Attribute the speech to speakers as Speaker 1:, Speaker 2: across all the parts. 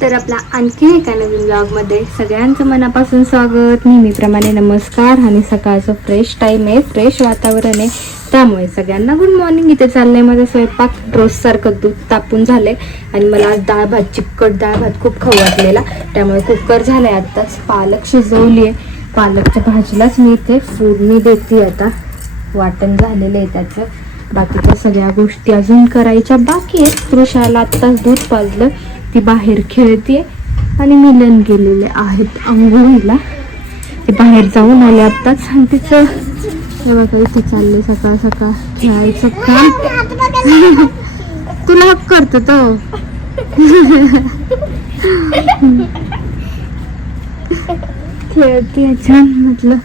Speaker 1: तर आपला आणखी एका नवीन ब्लॉगमध्ये सगळ्यांचं मनापासून स्वागत. नेहमीप्रमाणे नमस्कार. आणि सकाळचं फ्रेश टाईम आहे फ्रेश वातावरण आहे. त्यामुळे सगळ्यांना गुड मॉर्निंग इथे चाललंय माझा स्वयंपाक. रोजसारखं दूध तापून झालंय. आणि मला आज डाळ भात चिकट डाळ भात खूप खाऊ वाटलेला. त्यामुळे कुकर झालंय आत्ताच. पालक शिजवली आहे पालकच्या भाजीलाच मी इथे फोडणी देते आता. वाटण झालेलं आहे त्याचं. बाकीच्या सगळ्या गोष्टी अजून करायच्या बाकी आहेत. कृषाला आत्ताच दूध पाजलं. ती बाहेर खेळते आणि मिलन गेलेले आहेत आंघोळीला ते बाहेर जाऊन आले आत्ताच आणि तिचं हे बघा चालले सकाळ सकाळ खेळायचं काम. तुला हक करतो तो. खेळते छान म्हटलं.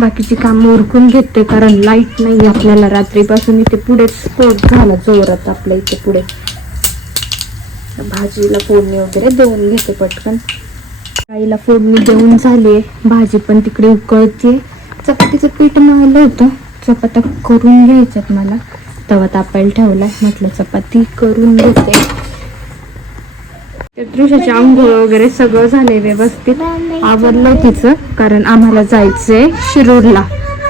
Speaker 1: बाकीची कामं उरकून घेते कारण लाइट नाही आपल्याला. रात्रीपासून इथे पुढे स्फोट झाला जोरात आपल्या इथे पुढे. भाजीला फोडणी वगैरे देऊन घेते पटकन. आईला फोडणी देऊन झाली भाजी पण तिकडे उकळते चपातीचं पीठ मिळालं होतं. चपात्या करून घ्यायच्यात मला. तवा तापायला ठेवला म्हटलं चपाती करून घेते. त्या आंघोळ वगैरे सगळं झाले व्यवस्थित. आवडलं तिचं कारण आम्हाला जायचंय शिरूरला.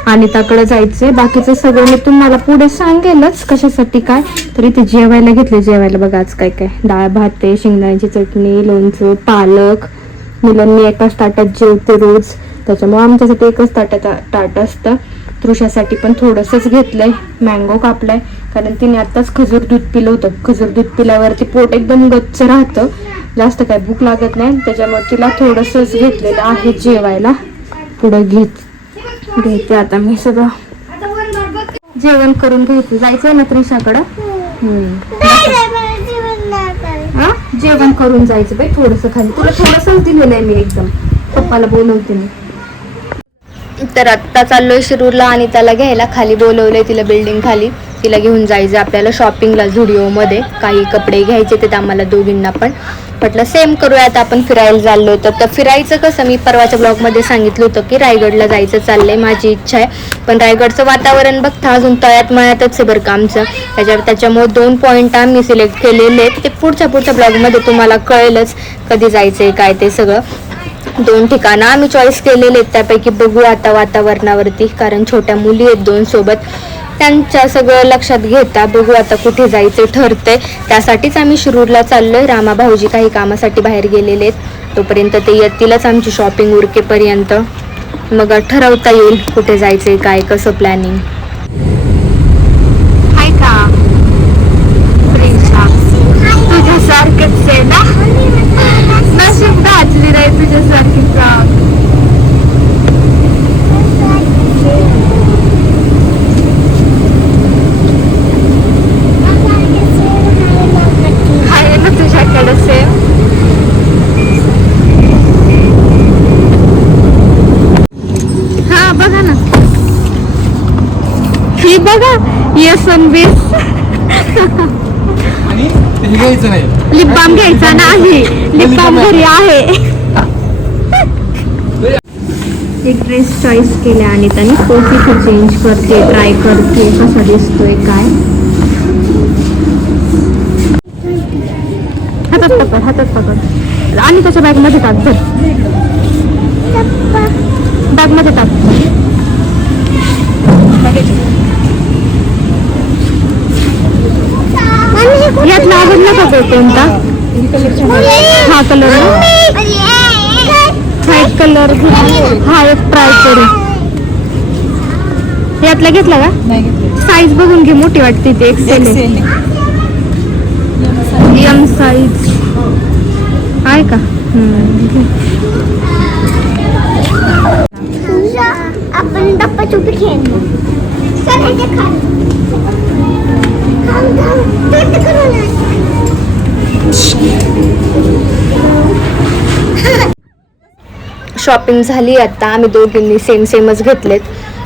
Speaker 1: आणि त्याकडे जायचंय. बाकीचं सगळं मी तुम्हाला पुढे सांगेलच कशासाठी काय. तर इथे जेवायला घेतले जेवायला बघा आज काय काय. डाळ भात आहे शेंगदाण्याची चटणी लोणचं पालक. मुलांनी एकाच ताटात जेवते रोज. त्याच्यामुळे आमच्यासाठी एकच ताटात ताट असतं. तृषासाठी पण थोडंसंच घेतलंय. मँगो कापलाय. कारण तिने आत्ताच खजूर दूध पिलं होतं. खजूर दूध पिल्यावरती पोट एकदम गच्च राहतं. जास्त काय भूक लागत नाही. त्याच्यामुळे तिला थोडंसंच घेतलेलं आहे जेवायला. पुढं घेत घेते आता मी सगळं. जेवण करून घ्यायचं. जायचंय ना त्रिशाकडं? हम्म. हा? जेवण करून जायचं बाई थोडस खाली. तुला थोडंसंच दिलेलं आहे मी एकदम. पप्पाला बोलवते मी. तर आत्ता चाललो आहे शिरूरला आणि त्याला घ्यायला खाली बोलवलं आहे तिला बिल्डिंग खाली. तिला घेऊन जायचं आपल्याला शॉपिंगला झुडिओमध्ये. काही कपडे घ्यायचे ते आम्हाला दोघींना पण. म्हटलं सेम करूया आता आपण फिरायला चाललो तर तर फिरायचं कसं मी परवाच्या ब्लॉगमध्ये सांगितलं होतं की रायगडला जायचं चाललंय माझी इच्छा आहे. पण रायगडचं वातावरण बघता अजून तळ्यात मळ्यातच आहे बरं का आमचं. त्याच्या त्याच्यामुळे दोन पॉईंट आम्ही सिलेक्ट केलेले आहेत. ते पुढच्या पुढच्या ब्लॉगमध्ये तुम्हाला कळेलच कधी जायचं आहे काय ते सगळं. दोन ठिकाणं आम्ही चॉईस केलेले आहेत. त्यापैकी बघू आता वातावरणावरती कारण छोट्या मुली आहेत दोन सोबत. त्यांच्या सगळं लक्षात घेता बघू आता कुठे जायचं ठरतंय. त्यासाठीच आम्ही शिरूरला चाललोय. रामा भाऊजी काही कामासाठी बाहेर गेलेले आहेत. तोपर्यंत ते येतीलच आमची शॉपिंग उरकेपर्यंत. मग ठरवता येईल कुठे जायचंय काय कसं प्लॅनिंग हाय का? तुझ्यासारखंच आहे ना? नशीब घातली रे तुझ्यासारखी फ्रॉक आहे ना तुझ्याकडे सेम हा बघा ना ही बघा येसन बीस
Speaker 2: आणि हे घ्यायचं नाही
Speaker 1: लिप बाम घ्यायचा नाही. लिप बाम घरी आहे. एक ड्रेस चॉईस केला आणि त्याने तो तिथे चेंज करते ट्राय करते. कसा दिसतोय काय? हातात पकड हातात पकड. आणि त्याच्या बॅगमध्ये टाक धर. बॅगमध्ये टाक. यातला आवडला का तो? कोणता हा कलर हा एक कलर हा एक ट्राय करू. यातला घेतला का? साईज बघून घे मोठी वाटते ती एक्सेल एम साईज आहे. का.
Speaker 3: आपण डप्पा चुपी खेळलो
Speaker 1: शॉपिंग झाली आता. आम्ही दोघींनी सेम सेमच घेतलेत.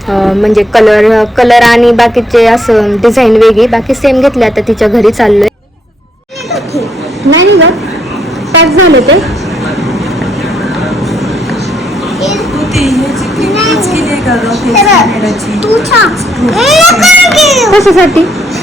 Speaker 1: म्हणजे कलर कलर आणि बाकीचे असं डिझाईन वेगळी. बाकी सेम घेतले आता तिच्या घरी चाललोय. नाही ना पॅक झाले ते. कशासाठी?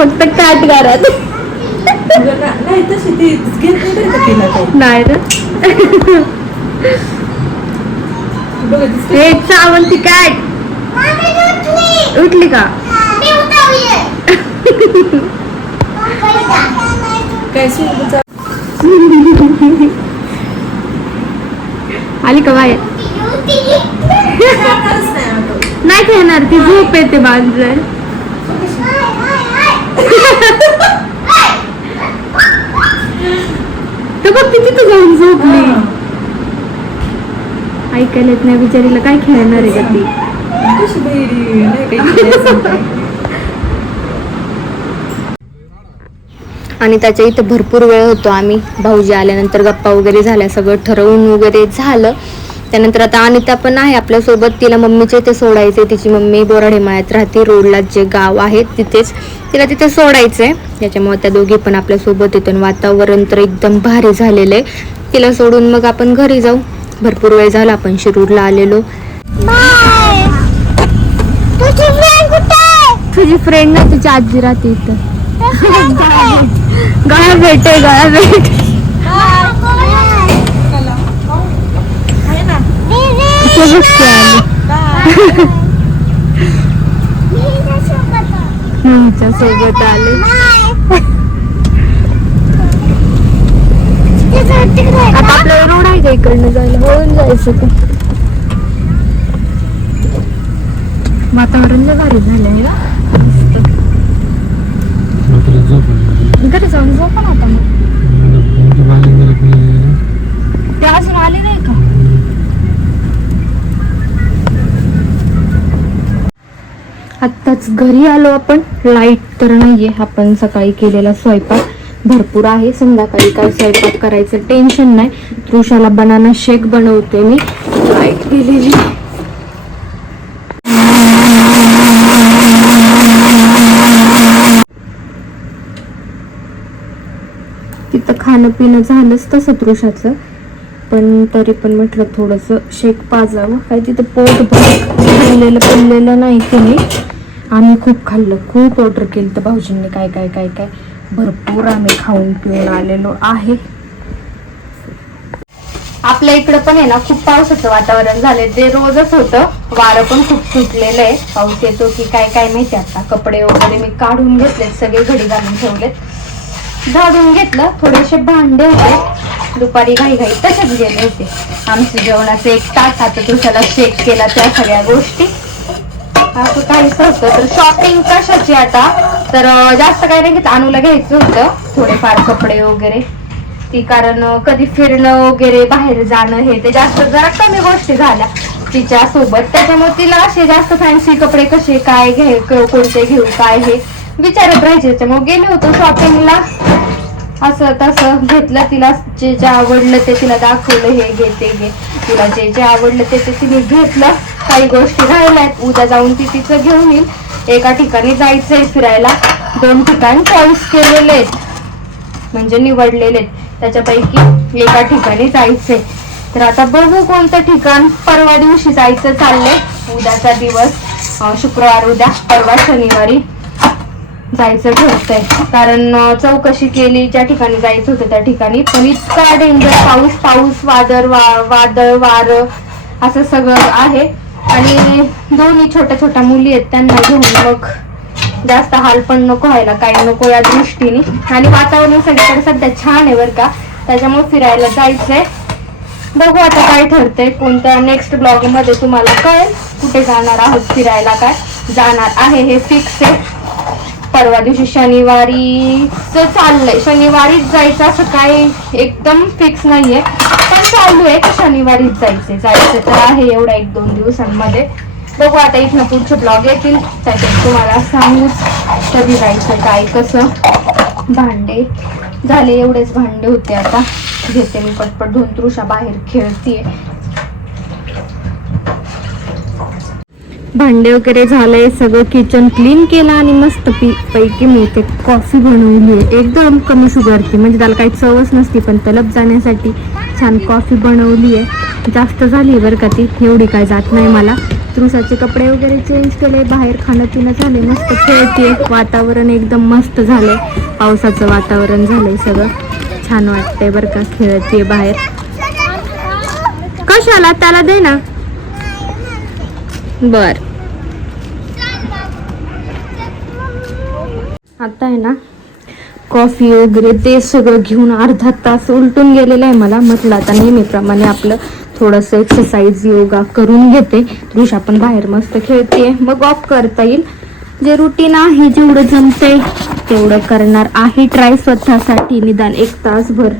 Speaker 2: फक्त
Speaker 1: काट घरात
Speaker 2: नाही तशी ती नाही.
Speaker 1: हे चावंती कॅट
Speaker 3: उठली.
Speaker 1: का? आली का बाहेर? नाही खेळणार ती झोप येते बाजूला. तर बघ ती तिथं जाऊन झोपली. ऐकायला येत नाही बिचारीला काय खेळणार आहे का? ती. आणि त्याच्या इथं भरपूर वेळ होतो आम्ही. भाऊजी आल्यानंतर गप्पा वगैरे झाल्या सगळं ठरवून वगैरे झालं. त्यानंतर आता अनिता पण आहे आपल्यासोबत. तिला मम्मीच्या इथे सोडायचे तिची मम्मी बोराडे मायात राहते. रोडला जे गाव आहे तिथेच तिला तिथे सोडायचंय. त्याच्यामुळे त्या दोघी पण आपल्यासोबत येतो आणि वातावरण तर एकदम भारी झालेलं आहे. तिला सोडून मग आपण घरी जाऊ. भरपूर वेळ झाला. आपण शिरूरला आलेलो.
Speaker 3: तुझी आहे?
Speaker 1: फ्रेंड ना? तुझी आजी राहते इथं. गळा भेटे गळा भेट ते बघते आली. तुमच्यासोबत आले आता? आपल्याला रोड आहे का इकडनं जायला? वळून जायचं का वातावरण लय भारी झालंय ना? घरी जाऊन झोपा ना आता मग. ते अजून आले नाही का? आत्ताच घरी आलो आपण. लाइट तर नाहीये. आपण सकाळी केलेला स्वयंपाक भरपूर आहे. संध्याकाळी काय स्वयंपाक करायचं टेन्शन नाही. तृषाला बनाना शेक बनवते मी. लाइट गेलेली तिथं खाणं पिणं झालंच तसं तृषाचं. पण तरी पण म्हटलं थोडंसं शेक पाजावं. काय तिथं पोट भर खाल्लेलं पिल्लेलं नाही तिने. आम्ही खूप खाल्लं खूप ऑर्डर केली तर भाऊजींनी. काय काय काय काय? भरपूर आम्ही खाऊन पिऊन आलेलो आहे. आपल्या इकडं पण आहे ना खूप पावसाचं वातावरण झालंय. जे रोजच होतं वारं पण खूप सुटलेलं आहे. पाऊस येतो की काय काय माहिती आता. कपडे वगैरे मी काढून घेतलेत सगळे घडी घालून ठेवलेत. झाडून घेतलं थोडेसे भांडे होते. दुपारी घाई घाई तसेच गेले होते. आमचं जेवणाचं एक तास आता तुझ्याला चेक केला त्या सगळ्या गोष्टी. असं काहीच होतं तर शॉपिंग कशाची आता? तर जास्त काही नाही घेत अनुला घ्यायचं होतं थोडेफार कपडे वगैरे. ती कारण कधी फिरणं वगैरे बाहेर जाणं हे ते जास्त जरा कमी गोष्टी झाल्या. तिच्या सोबत. त्याच्यामुळे तिला असे जास्त फॅन्सी कपडे कसे काय घे कोणते घेऊ काय हे विचारत राहायचे. त्याच्यामुळे गेले होतो शॉपिंगला असं तसं घेतलं तिला जे जे आवडलं ते तिला दाखवलं हे घे ते घे. तिला जे जे आवडलं ते ते तिने घेतलं. काही गोष्टी राहिल्यात उद्या जाऊन ती तिचं घेऊन येईल. एका ठिकाणी जायचंय फिरायला. दोन ठिकाण चॉईस केलेले आहेत. म्हणजे निवडलेले आहेत. त्याच्यापैकी एका ठिकाणी जायचंय. तर आता बघू कोणतं ठिकाण परवा दिवशी जायचं चाललंय. उद्याचा दिवस शुक्रवार उद्या परवा शनिवारी. जायचं ठरतंय. कारण चौकशी केली ज्या ठिकाणी जायचं होतं त्या ठिकाणी. पण इतका डेंजर पाऊस पाऊस वादळ वा वादळ वार असं सगळं आहे. आणि दोन्ही छोट्या छोट्या मुली आहेत त्यांना घेऊन मग जास्त हाल पण नको व्हायला काही नको या दृष्टीने. आणि वातावरण सगळीकडे सध्या छान आहे बरं का. त्याच्यामुळे फिरायला जायचंय. बघू आता काय ठरतंय. कोणत्या नेक्स्ट ब्लॉगमध्ये तुम्हाला कळेल कुठे जाणार आहोत फिरायला काय जाणार आहे हे फिक्स आहे. परवा दिवशी शनिवारी चाललंय. शनिवारीच जायचं असं काही एकदम फिक्स नाहीये. पण चालू आहे की शनिवारीच जायचंय. जायचं तर आहे एवढा एक दोन दिवसांमध्ये. बघू आता इथनं पुढचे ब्लॉग येतील. त्याच्यात तुम्हाला सांगूच कधी जायचं काय कसं? भांडे. झाले एवढेच भांडे होते आता. घेते मी पटपट. धुवून तृषा बाहेर खेळतीये. भांडे वगैरे झाले सगळं किचन क्लीन केलं आणि मस्त पी पैकी मी इथे कॉफी बनवली आहे. एकदम कमी शुगरची म्हणजे त्याला काही चवच नसती पण तलप जाण्यासाठी छान कॉफी बनवली आहे. जास्त झाली बरं का ती. एवढी काय जात नाही मला. तृषाचे कपडे वगैरे चेंज केले बाहेर खाणं पिणं झाले मस्त खेळते वातावरण एकदम मस्त झालंय. पावसाचं वातावरण झालंय सगळं. छान वाटतंय बरं का खेळते बाहेर. कशाला? त्याला दे ना. बर. आता आहे ना कॉफी वगैरे ते सगळं घेऊन अर्धा तास उलटून गेलेलं आहे मला. म्हटलं आता नेहमीप्रमाणे आपलं थोडंसं एक्सरसाइज योगा करून घेते. ऋषा पण बाहेर मस्त खेळते मग ऑफ करता येईल. जे रुटीन आहे जेवढं जमतंय तेवढं करणार आहे. ट्राय स्वतःसाठी निदान एक तासभर.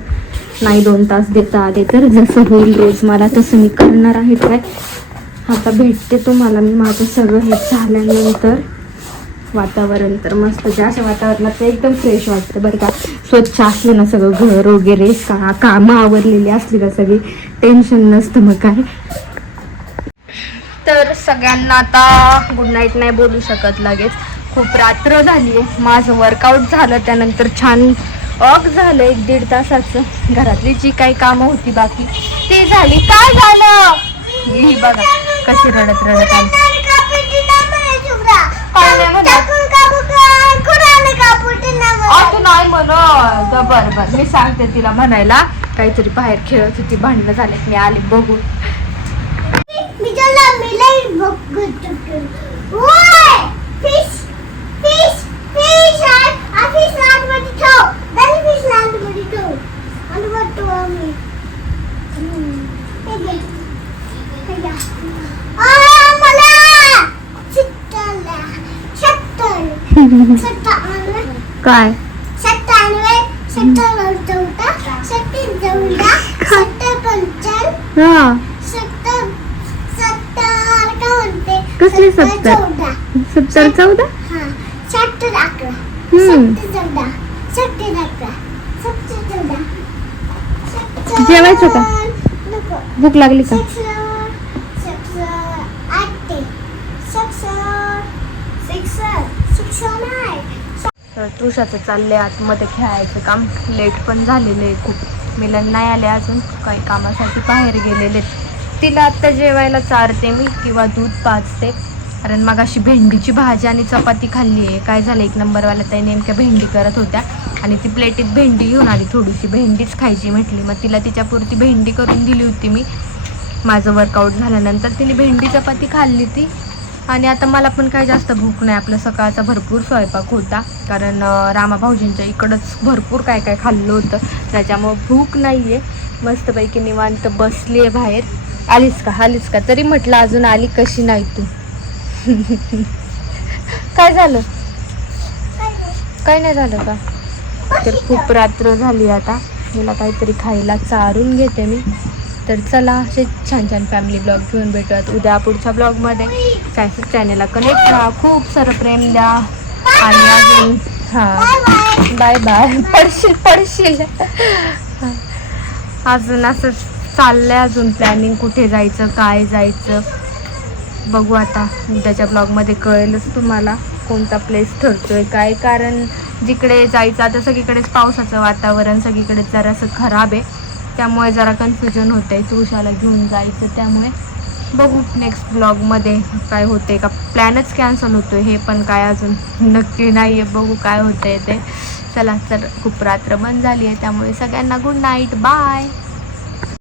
Speaker 1: नाही दोन तास देता आले तर जसं होईल रोज. मला तसं मी करणार आहे ट्राय आता भेटते तुम्हाला मी माझं सगळं हे झाल्यानंतर. वातावरण तर मस्त जास्त वातावरणात एकदम फ्रेश वाटतं बरं का. स्वच्छ असलं ना सगळं घर वगैरे का कामं आवरलेली असली का सगळी टेन्शन नसतं मग काय. तर सगळ्यांना आता गुड नाईट नाही बोलू शकत लगेच. खूप रात्र झाली आहे. माझं वर्कआउट झालं त्यानंतर छान ऑफ झालं एक दीड तासाचं. घरातली जी काही कामं होती बाकी ती झाली. काय झालं? ही बघा. कशी रडत रडत आली? तू नाही म्हणत. बर बर. मी सांगते तिला म्हणायला. काहीतरी बाहेर खेळत होती. भांडणं झालेत. मी आले बघून. काय? हा. कसले सत्तर? सत्तर चौदा?
Speaker 3: हा
Speaker 1: जेवायचं का? भूक लागली का
Speaker 3: सत्तर सत्तर आठ सत्तर सिक्सर सिक्सर नाही
Speaker 1: तृषाचं चाललं आहे आतमध्ये खेळायचं काम. लेट पण झालेलं आहे खूप. मिलन नाही आले अजून. काही कामासाठी बाहेर गेलेले तिला आत्ता जेवायला चारते मी किंवा दूध पाचते कारण मग अशी भेंडीची भाजी आणि चपाती खाल्ली आहे. काय झालं? एक नंबरवाला ताई नेमक्या भेंडी करत होत्या. आणि ती प्लेटीत भेंडी घेऊन आली. थोडीशी भेंडीच खायची म्हटली. मग तिला तिच्यापुरती भेंडी करून दिली होती मी. माझं वर्कआउट झाल्यानंतर तिने भेंडी चपाती खाल्ली ती. आणि आता मला पण काही जास्त भूक नाही. आपलं सकाळचा भरपूर स्वयंपाक होता. कारण रामा भाऊजींच्या इकडंच भरपूर काय काय खाल्लं होतं. त्याच्यामुळं भूक नाही आहे मस्तपैकी निवांत बसली आहे बाहेर. आलीस का? आलीस का? तरी म्हटलं अजून आली कशी नाही तू. काय झालं? काय नाही झालं का? तर खूप रात्र झाली आता. हिला काहीतरी खायला चारून घेते मी. तर चला असे छान छान फॅमिली ब्लॉग घेऊन भेटूयात उद्या पुढच्या ब्लॉगमध्ये काय चॅनेलला कनेक्ट राहा. खूप सारं प्रेम द्या. आणि अजून हां. बाय बाय पडशील पडशील. अजून असं चाललंय अजून प्लॅनिंग कुठे जायचं काय जायचं. बघू आता. उद्याच्या ब्लॉगमध्ये कळेलच तुम्हाला कोणता प्लेस ठरतोय काय. कारण जिकडे जायचं आता सगळीकडेच पावसाचं वातावरण सगळीकडेच जरासं खराब आहे. त्यामुळे जरा कन्फ्युजन होतं आहे तुषाला घेऊन जायचं त्यामुळे बघू नेक्स्ट ब्लॉगमध्ये काय होते का. प्लॅनच कॅन्सल होतो हे पण काय अजून नक्की नाही आहे बघू काय होतं आहे ते. चला तर खूप रात्र बंद झाली आहे त्यामुळे सगळ्यांना गुड नाईट बाय